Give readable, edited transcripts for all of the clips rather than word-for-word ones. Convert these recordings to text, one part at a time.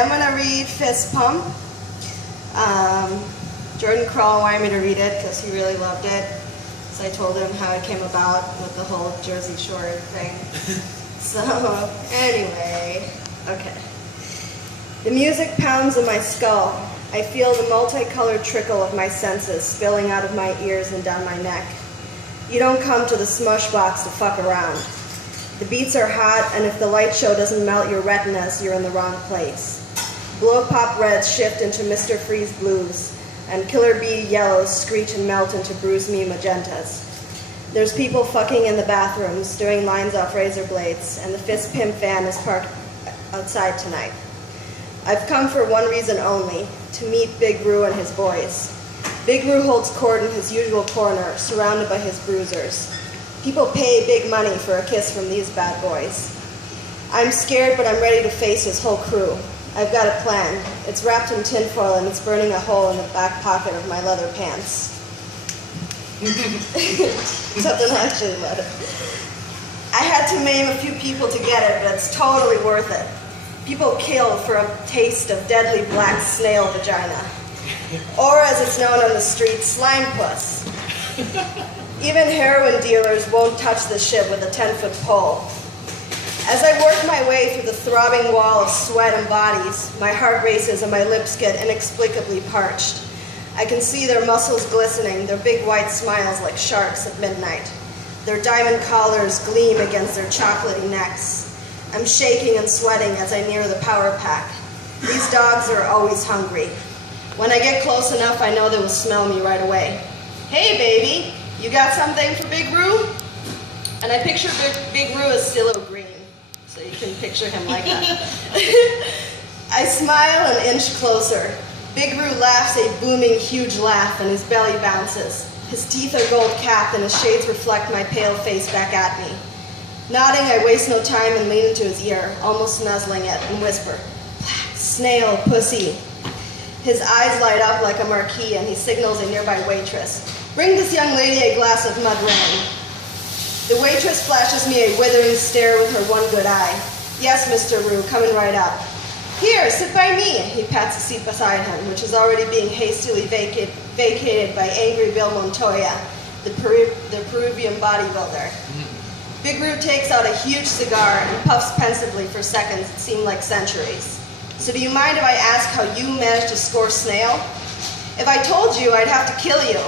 I'm going to read Fist Pump. Jordan Kroll wanted me to read it because he really loved it. So I told him how it came about with the whole Jersey Shore thing. So, anyway, okay. The music pounds in my skull. I feel the multicolored trickle of my senses spilling out of my ears and down my neck. You don't come to the smush box to fuck around. The beats are hot, and if the light show doesn't melt your retinas, you're in the wrong place. Blow pop reds shift into Mr. Freeze blues, and Killer Bee yellows screech and melt into Bruise Me magentas. There's people fucking in the bathrooms, doing lines off razor blades, and the Fist Pimp van is parked outside tonight. I've come for one reason only, to meet Big Roo and his boys. Big Roo holds court in his usual corner, surrounded by his bruisers. People pay big money for a kiss from these bad boys. I'm scared, but I'm ready to face his whole crew. I've got a plan. It's wrapped in tinfoil and it's burning a hole in the back pocket of my leather pants. Something actually leather. I had to maim a few people to get it, but it's totally worth it. People kill for a taste of deadly black snail vagina. Or as it's known on the street, slime puss. Even heroin dealers won't touch this shit with a 10-foot pole. As I work my way through the throbbing wall of sweat and bodies, my heart races and my lips get inexplicably parched. I can see their muscles glistening, their big white smiles like sharks at midnight. Their diamond collars gleam against their chocolatey necks. I'm shaking and sweating as I near the power pack. These dogs are always hungry. When I get close enough, I know they will smell me right away. Hey, baby, you got something for Big Roo? And I picture Big Roo as Stillo Green, so you can picture him like that. I smile and inch closer. Big Roo laughs a booming, huge laugh, and his belly bounces. His teeth are gold-capped, and his shades reflect my pale face back at me. Nodding, I waste no time and lean into his ear, almost nuzzling it, and whisper, "Black snail, pussy." His eyes light up like a marquee, and he signals a nearby waitress. "Bring this young lady a glass of mud rain." The waitress flashes me a withering stare with her one good eye. "Yes, Mr. Roo, coming right up." "Here, sit by me." He pats the seat beside him, which is already being hastily vacated by Angry Bill Montoya, the Peruvian bodybuilder. Big Roo takes out a huge cigar and puffs pensively for seconds that seem like centuries. "So do you mind if I ask how you managed to score snail?" "If I told you, I'd have to kill you."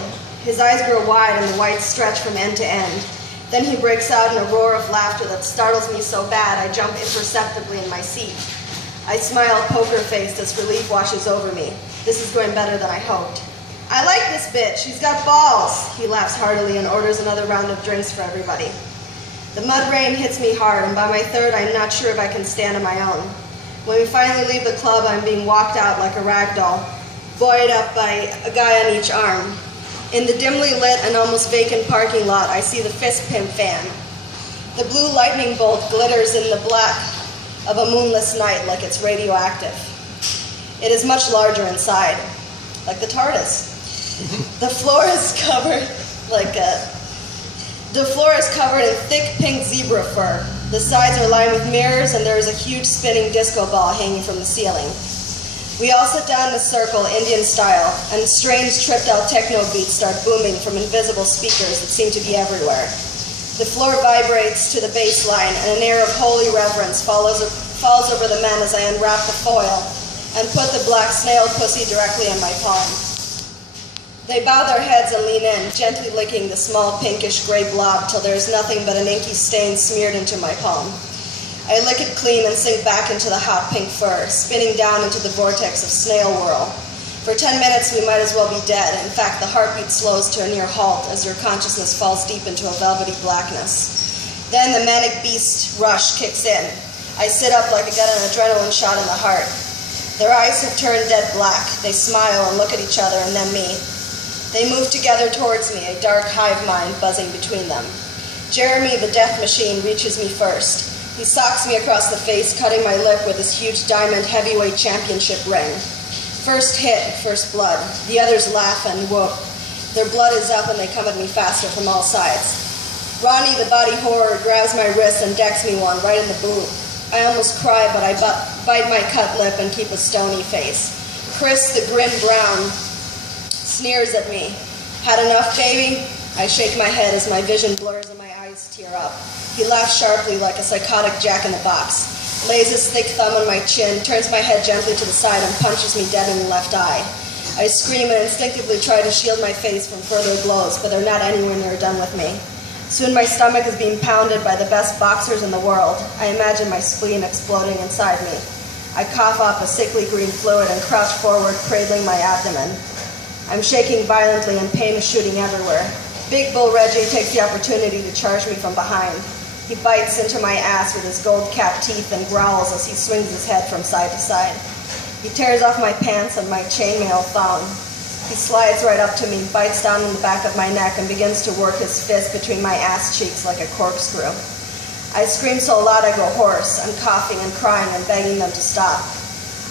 His eyes grow wide and the whites stretch from end to end. Then he breaks out in a roar of laughter that startles me so bad I jump imperceptibly in my seat. I smile poker-faced as relief washes over me. This is going better than I hoped. "I like this bitch. She's got balls." He laughs heartily and orders another round of drinks for everybody. The mud rain hits me hard, and by my third, I'm not sure if I can stand on my own. When we finally leave the club, I'm being walked out like a rag doll, buoyed up by a guy on each arm. In the dimly lit and almost vacant parking lot, I see the Fist Pimp van. The blue lightning bolt glitters in the black of a moonless night like it's radioactive. It is much larger inside, like the TARDIS. The floor is covered in thick pink zebra fur. The sides are lined with mirrors, and there is a huge spinning disco ball hanging from the ceiling. We all sit down in a circle, Indian style, and strange tripped-out techno beats start booming from invisible speakers that seem to be everywhere. The floor vibrates to the bass line, and an air of holy reverence falls over the men as I unwrap the foil and put the black snail pussy directly in my palm. They bow their heads and lean in, gently licking the small pinkish gray blob till there is nothing but an inky stain smeared into my palm. I lick it clean and sink back into the hot pink fur, spinning down into the vortex of snail whirl. For 10 minutes, we might as well be dead. In fact, the heartbeat slows to a near halt as your consciousness falls deep into a velvety blackness. Then the manic beast rush kicks in. I sit up like I got an adrenaline shot in the heart. Their eyes have turned dead black. They smile and look at each other and then me. They move together towards me, a dark hive mind buzzing between them. Jeremy, the death machine, reaches me first. He socks me across the face, cutting my lip with his huge diamond heavyweight championship ring. First hit, first blood. The others laugh and whoop. Their blood is up and they come at me faster from all sides. Ronnie, the body horror, grabs my wrist and decks me one right in the boob. I almost cry, but I bite my cut lip and keep a stony face. Chris, the grim brown, sneers at me. Had enough, baby? I shake my head as my vision blurs and my eyes tear up. He laughs sharply like a psychotic jack-in-the-box, lays his thick thumb on my chin, turns my head gently to the side and punches me dead in the left eye. I scream and instinctively try to shield my face from further blows, but they're not anywhere near done with me. Soon my stomach is being pounded by the best boxers in the world. I imagine my spleen exploding inside me. I cough up a sickly green fluid and crouch forward, cradling my abdomen. I'm shaking violently and pain is shooting everywhere. Big Bull Reggie takes the opportunity to charge me from behind. He bites into my ass with his gold-capped teeth and growls as he swings his head from side to side. He tears off my pants and my chainmail thong. He slides right up to me, bites down in the back of my neck, and begins to work his fist between my ass cheeks like a corkscrew. I scream so loud I go hoarse. I'm coughing and crying and begging them to stop.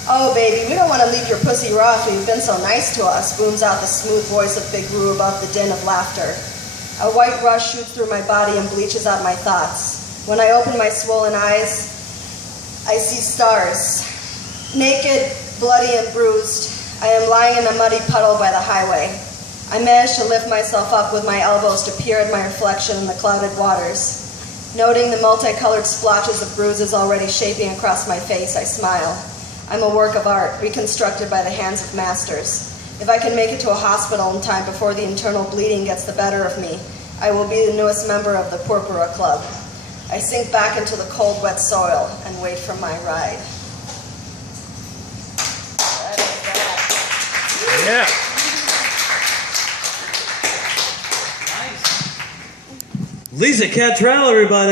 "Oh, baby, we don't want to leave your pussy raw after you've been so nice to us," booms out the smooth voice of Big Roo above the din of laughter. A white rush shoots through my body and bleaches out my thoughts. When I open my swollen eyes, I see stars. Naked, bloody, and bruised, I am lying in a muddy puddle by the highway. I manage to lift myself up with my elbows to peer at my reflection in the clouded waters. Noting the multicolored splotches of bruises already shaping across my face, I smile. I'm a work of art, reconstructed by the hands of masters. If I can make it to a hospital in time before the internal bleeding gets the better of me, I will be the newest member of the Purpura Club. I sink back into the cold, wet soil and wait for my ride. Yeah. Nice. Leza Cantoral, everybody.